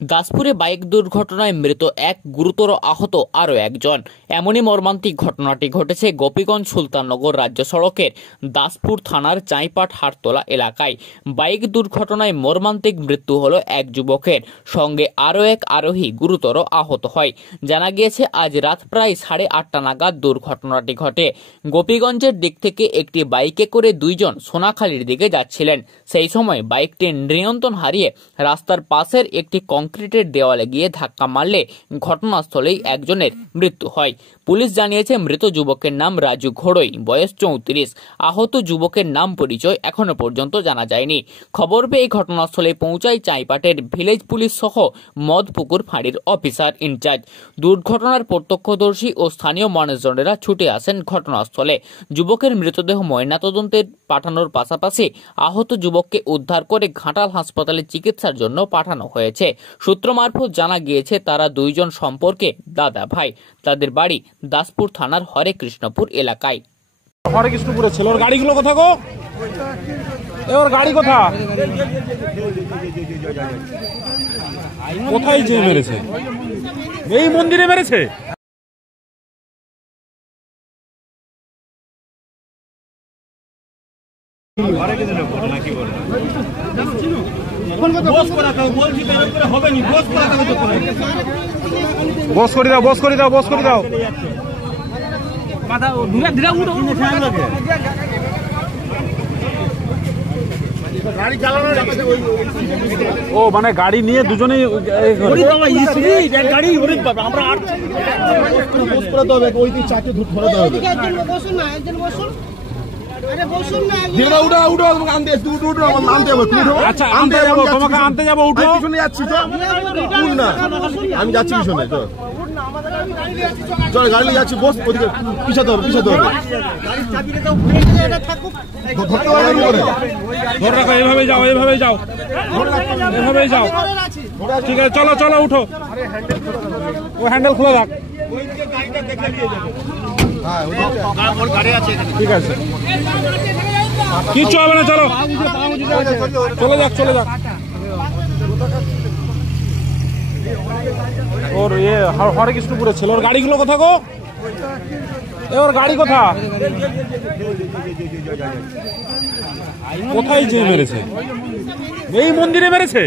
দাসপুরে bike দুর্ঘটনায় মৃত এক, গুরুতর আহত আরও একজন। এমনই মর্মান্তিক ঘটনাটি ঘটেছে গোপীগঞ্জ সুলতাননগর রাজ্য সড়কের দাসপুর থানার চাইপাট হাটতলা এলাকায়। বাইক দুর্ঘটনায় মর্মান্তিক মৃত্যু হলো এক যুবকের, সঙ্গে আরও এক আরোহী গুরুতর আহত হয়। জানা গিয়েছে আজ রাত প্রায় 8:30 নাগাদ দুর্ঘটনাটি ঘটে। গোপীগঞ্জের দিক থেকে একটি বাইকে করে দুইজন সোনাখালীর দিকে যাচ্ছিলেন। সেই সময় বাইকটি নিয়ন্ত্রণ হারিয়ে রাস্তার পাশের একটি কংক্রিটের দেওয়ালে গিয়ে ধাক্কা মারলে ঘটনাস্থলেই একজনের মৃত্যু হয়। পুলিশ জানিয়েছে মৃত যুবকের নাম রাজু ঘোড়ই, বয়স 34। আহত যুবকের নাম পরিচয় এখনো পর্যন্ত জানা যায়নি। খবর পেয়ে ঘটনাস্থলে পৌঁছায় চাইপাটের ভিলেজ পুলিশ সহ মদপুকুর ফাঁড়ির অফিসার ইনচার্জ। দুর্ঘটনার প্রত্যক্ষদর্শী ও স্থানীয় মানুষজনেরা ছুটে আসেন ঘটনাস্থলে। যুবকের মৃতদেহ ময়নাতদন্তে পাঠানোর পাশাপাশি আহত যুবককে উদ্ধার করে ঘাটাল হাসপাতালে চিকিৎসার জন্য পাঠানো হয়েছে। সূত্র মারফত জানা গিয়েছে তারা দুইজন সম্পর্কে দাদা ভাই। তাদের বাড়ি দাসপুর থানার হরে কৃষ্ণপুর এলাকায়। হরে কৃষ্ণপুরে ছিল। ওর গাড়িগুলো কোথা গো? ওর গাড়ি কোথা? কোথায় যে মেরেছে? এই মন্দিরে মেরেছে। বস করে দাও, বস করে দাও, বস করে দাও। ও মানে গাড়ি নিয়ে দুজনেই তোমাকে আনতে যাবো। উঠো, আমি যাচ্ছি পিছনে। চল গাড়ি যাচ্ছি, বস পিছাতে হবে, পিছাতে হবে। ধরে রাখো, এভাবে যাও, এভাবে যাও, এভাবে যাও। ঠিক আছে, চলো চলো, উঠো। ও হ্যান্ডেল খুলে রাখ। ঠিক আছে, কিচ্ছু হবে না, চলো চলে যাক, চলে যাক। ওর হরে কৃষ্ণপুরে ছিল। ওর গাড়িগুলো কোথা গো? ওর গাড়ি কোথা? কোথায় যে মেরেছে? এই মন্দিরে মেরেছে।